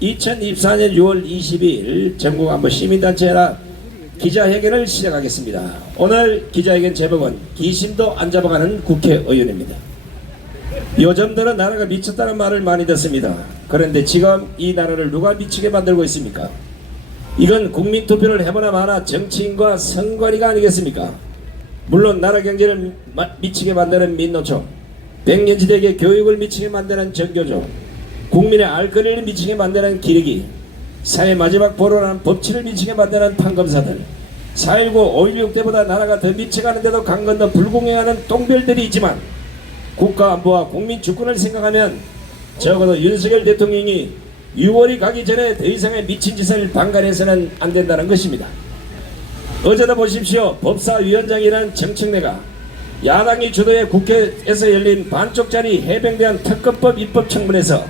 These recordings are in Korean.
2024년 6월 22일 전국안보 시민단체연합 기자회견을 시작하겠습니다. 오늘 기자회견 제목은 기심도 안 잡아가는 국회의원입니다. 요즘 들어 나라가 미쳤다는 말을 많이 듣습니다. 그런데 지금 이 나라를 누가 미치게 만들고 있습니까? 이건 국민투표를 해보나 마나 정치인과 선관위가 아니겠습니까? 물론 나라 경제를 미치게 만드는 민노총, 백년지대에게 교육을 미치게 만드는 정교조, 국민의 알 권리를 미치게 만드는 기레기, 사회 마지막 보루라는 법치를 미치게 만드는 판검사들, 4.19, 5.16 때보다 나라가 더 미쳐가는데도 강 건너 불공평하는 똥별들이 있지만 국가안보와 국민 주권을 생각하면 적어도 윤석열 대통령이 6월이 가기 전에 더 이상의 미친 짓을 방관해서는 안 된다는 것입니다. 어제도 보십시오. 법사위원장이란 정청래가 야당이 주도의 국회에서 열린 반쪽짜리 해병대안 특검법 입법 청문회에서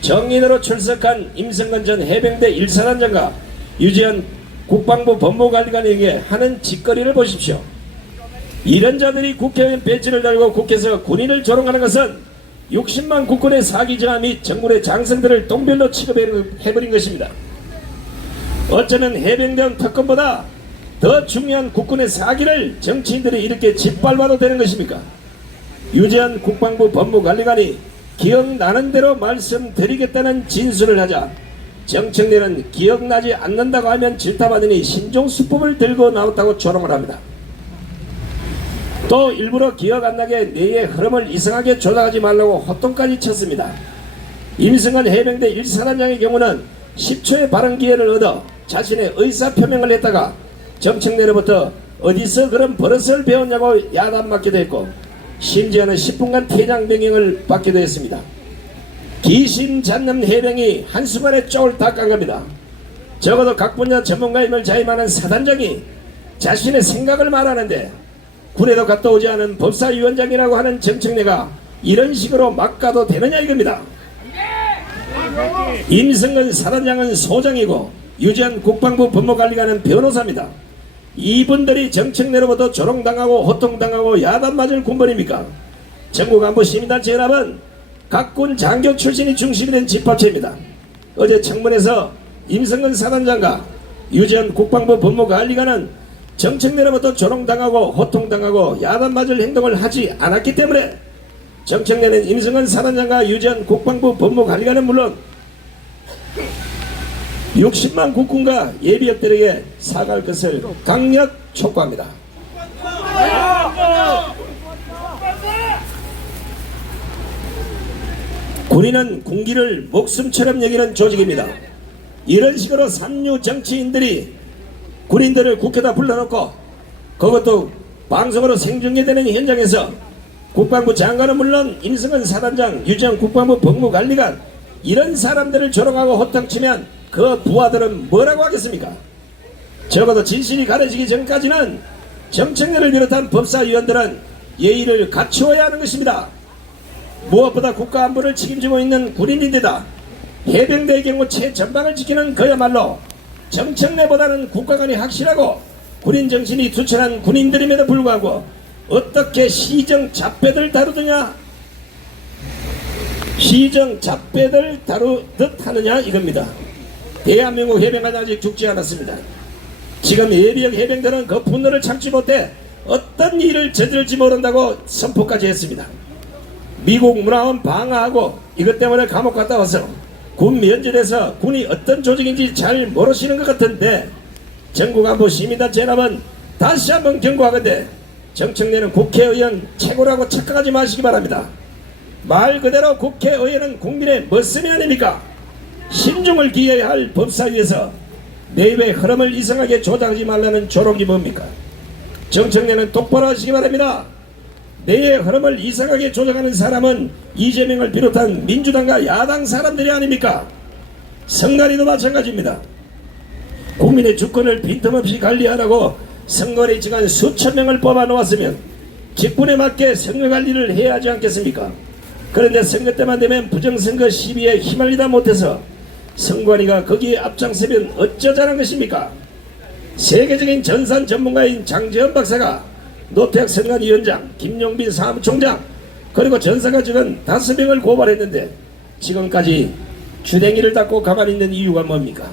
정인으로 출석한 임성근 전 해병대 1사단장과 유재현 국방부 법무관리관에게 하는 짓거리를 보십시오. 이런 자들이 국회의원 배지를 달고 국회에서 군인을 조롱하는 것은 60만 국군의 사기저하 및 정군의 장성들을 똥별로 취급해버린 것입니다. 어쩌면 해병대원 특검보다 더 중요한 국군의 사기를 정치인들이 이렇게 짓밟아도 되는 것입니까? 유재한 국방부 법무관리관이 기억나는 대로 말씀드리겠다는 진술을 하자 정청래는 기억나지 않는다고 하면 질타받으니 신종수법을 들고 나왔다고 조롱을 합니다. 또 일부러 기억 안 나게 뇌의 흐름을 이상하게 조작하지 말라고 호통까지 쳤습니다. 임성근 해병대 1사단장의 경우는 10초의 발언 기회를 얻어 자신의 의사표명을 했다가 정청래로부터 어디서 그런 버릇을 배웠냐고 야단맞기도 했고 심지어는 10분간 퇴장 명령을 받기도 했습니다. 기심잡는 해병이 한순간에 쪽을 다 깐 겁니다. 적어도 각 분야 전문가임을 자임하는 사단장이 자신의 생각을 말하는데 군에도 갔다 오지 않은 법사위원장이라고 하는 정청래가 이런 식으로 막 가도 되느냐 이겁니다. 임성근 사단장은 소장이고 유재한 국방부 법무관리관은 변호사입니다. 이분들이 정청래로부터 조롱당하고 호통당하고 야단맞을 군번입니까? 전국안보 시민단체 연합은 각군 장교 출신이 중심이 된 집합체입니다. 어제 청문회에서 임성근 사단장과 유재한 국방부 법무관리관은 정청래로부터 조롱당하고 호통당하고 야단맞을 행동을 하지 않았기 때문에 정청래는 임성근 사단장과 유재한 국방부 법무관리관은 물론 60만 국군과 예비역들에게 사과할 것을 강력 촉구합니다. 군인은 군기를 목숨처럼 여기는 조직입니다. 이런 식으로 삼류 정치인들이 군인들을 국회에다 불러놓고 그것도 방송으로 생중계되는 현장에서 국방부 장관은 물론 임성근 사단장, 유재한 국방부 법무관리관 이런 사람들을 조롱하고 호통치면 그 부하들은 뭐라고 하겠습니까? 적어도 진실이 가려지기 전까지는 정청래를 비롯한 법사위원들은 예의를 갖추어야 하는 것입니다. 무엇보다 국가안보를 책임지고 있는 군인인데다 해병대의 경우 최전방을 지키는 그야말로 정청래보다는 국가관이 확실하고 군인 정신이 투철한 군인들임에도 불구하고 어떻게 시정잡배들 다루느냐, 시정잡배들 다루듯 하느냐 이겁니다. 대한민국 해병은 아직 죽지 않았습니다. 지금 예비역 해병들은 그 분노를 참지 못해 어떤 일을 저질지 모른다고 선포까지 했습니다. 미국 문화원 방어하고 이것 때문에 감옥 갔다 와서 군 면제돼서 군이 어떤 조직인지 잘 모르시는 것 같은데 전국안보 시민단체 연합은 다시 한번 경고하건대 정청래는 국회의원 최고라고 착각하지 마시기 바랍니다. 말 그대로 국회의원은 국민의 머슴이 아닙니까? 신중을 기해야 할 법사위에서 내외 흐름을 이상하게 조작하지 말라는 조롱이 뭡니까? 정청래는 똑바로 하시기 바랍니다. 내의 흐름을 이상하게 조작하는 사람은 이재명을 비롯한 민주당과 야당 사람들이 아닙니까? 선관위도 마찬가지입니다. 국민의 주권을 빈틈없이 관리하라고 선관위 지간 수천 명을 뽑아 놓았으면 직분에 맞게 선거관리를 해야 하지 않겠습니까? 그런데 선거 때만 되면 부정선거 시비에 휘말리다 못해서 선관위가 거기에 앞장서면 어쩌자는 것입니까? 세계적인 전산 전문가인 장재현 박사가 노태학 선관위원장, 김용빈 사무총장 그리고 전사가 적은 5명을 고발했는데 지금까지 주댕이를 닫고 가만히 있는 이유가 뭡니까?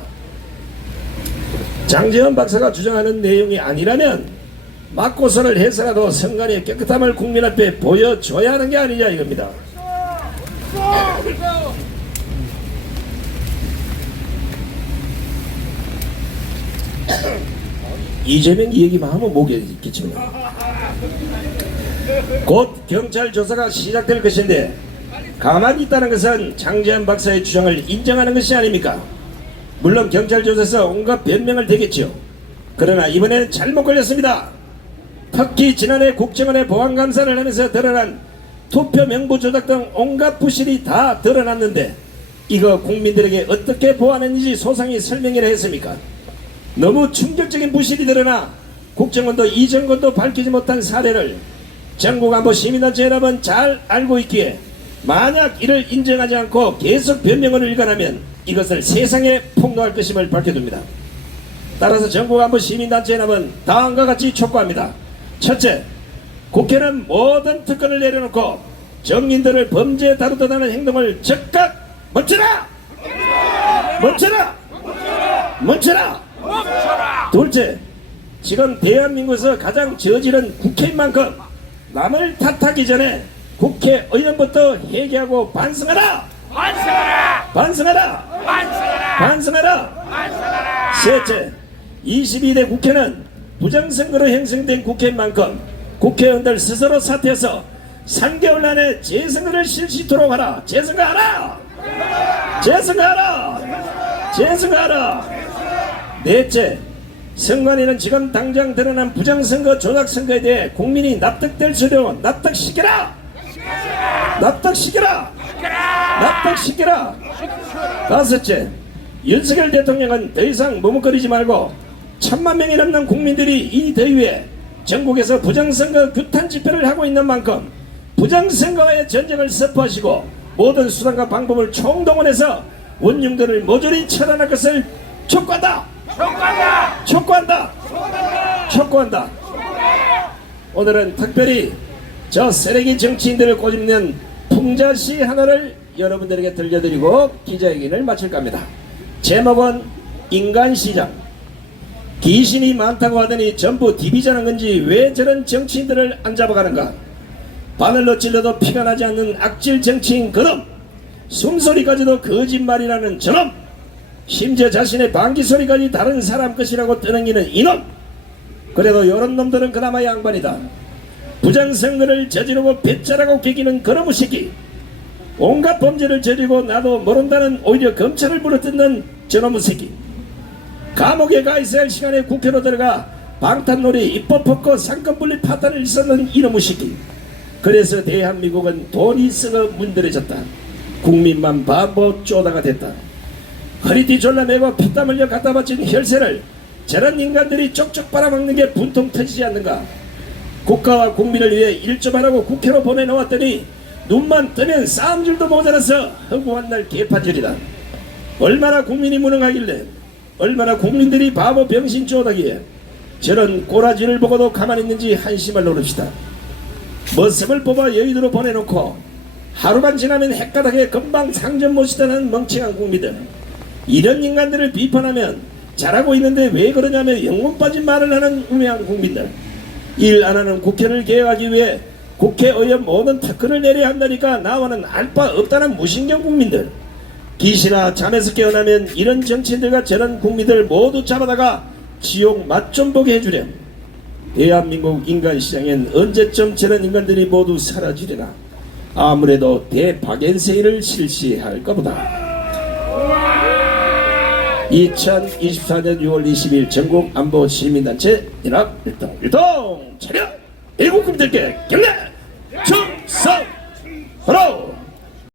장재원 박사가 주장하는 내용이 아니라면 맞고서를 해서라도 선관위의 깨끗함을 국민 앞에 보여줘야 하는 게 아니냐 이겁니다. 이재명 이 얘기만 하면 목에 끼칩니다. 곧 경찰 조사가 시작될 것인데 가만히 있다는 것은 장재원 박사의 주장을 인정하는 것이 아닙니까? 물론 경찰 조사에서 온갖 변명을 대겠죠. 그러나 이번에는 잘못 걸렸습니다. 특히 지난해 국정원의 보안감사를 하면서 드러난 투표 명부 조작 등 온갖 부실이 다 드러났는데 이거 국민들에게 어떻게 보완했는지 소상히 설명이라 했습니까? 너무 충격적인 부실이 드러나 국정원도 이전권도 밝히지 못한 사례를 전국안보 시민단체 여러분 잘 알고 있기에 만약 이를 인정하지 않고 계속 변명을 일관하면 이것을 세상에 폭로할 것임을 밝혀둡니다. 따라서 전국안보 시민단체 여러분 다음과 같이 촉구합니다. 첫째, 국회는 모든 특권을 내려놓고 정인들을 범죄에 다루듯하는 행동을 즉각 멈춰라! 멈춰라! 멈춰라! 둘째, 지금 대한민국에서 가장 저지른 국회인 만큼 남을 탓하기 전에 국회의원부터 회개하고 반성하라! 반성하라! 반성하라! 반성하라! 반성하라! 반성하라! 셋째, 22대 국회는 부정선거로 형성된 국회인 만큼 국회의원들 스스로 사퇴해서 3개월 안에 재선거를 실시토록 하라! 재선거하라! 재선거하라! 재선거하라! 넷째, 선관위는 지금 당장 드러난 부정선거 조작선거에 대해 국민이 납득될 수 있도록 납득시켜라! 납득시켜라! 납득시켜라! 다섯째, 윤석열 대통령은 더 이상 머뭇거리지 말고 1000만 명이 넘는 국민들이 이 더위에 전국에서 부정선거 규탄 집회를 하고 있는 만큼 부정선거와의 전쟁을 선포하시고 모든 수단과 방법을 총동원해서 원흉들을 모조리 처단할 것을 촉구한다! 촉구한다! 촉구한다! 촉구한다! 오늘은 특별히 저 쓰레기 정치인들을 꼬집는 풍자시 하나를 여러분들에게 들려드리고 기자회견을 마칠까 합니다. 제목은 인간시장. 귀신이 많다고 하더니 전부 디비전한 건지 왜 저런 정치인들을 안 잡아가는가? 바늘로 찔러도 피가 나지 않는 악질 정치인 그놈, 숨소리까지도 거짓말이라는 저놈, 심지어 자신의 방귀소리까지 다른 사람 것이라고 떠넘기는 이놈. 그래도 요런 놈들은 그나마 양반이다. 부정선거를 저지르고 배짜라고 개기는 그놈의 새끼, 온갖 범죄를 저지르고 나도 모른다는 오히려 검찰을 물어뜯는 저놈의 새끼, 감옥에 가 있어야 할 시간에 국회로 들어가 방탄놀이 입법 벗고 상권분리 파탄을 일삼는 이놈의 새끼. 그래서 대한민국은 돈이 썩어 문드러졌다. 국민만 바보 쪼다가 됐다. 허리띠 졸라매고 피땀 흘려 갖다 바친 혈세를 저런 인간들이 쪽쪽 빨아먹는 게 분통 터지지 않는가? 국가와 국민을 위해 일 좀 하라고 국회로 보내놓았더니 눈만 뜨면 싸움줄도 모자라서 허구한 날 개판질이다. 얼마나 국민이 무능하길래, 얼마나 국민들이 바보 병신 쪼다기에 저런 꼬라지를 보고도 가만히 있는지 한심을 노립시다. 머슴을 뽑아 여의도로 보내놓고 하루만 지나면 헷가닥에 금방 상전 못시다는 멍청한 국민들, 이런 인간들을 비판하면 잘하고 있는데 왜 그러냐며 영혼 빠진 말을 하는 우매한 국민들, 일 안 하는 국회를 개혁하기 위해 국회의원 모든 특권을 내려야 한다니까 나와는 알 바 없다는 무신경 국민들, 귀신아 잠에서 깨어나면 이런 정치인들과 저런 국민들 모두 잡아다가 지옥 맛 좀 보게 해주렴. 대한민국 인간시장엔 언제쯤 저런 인간들이 모두 사라지려나. 아무래도 대박연세일을 실시할 것보다 2024년 6월 20일 전국 안보 시민단체 연합 일동 차렷! 애국 국민들께 경례! 충성! 바로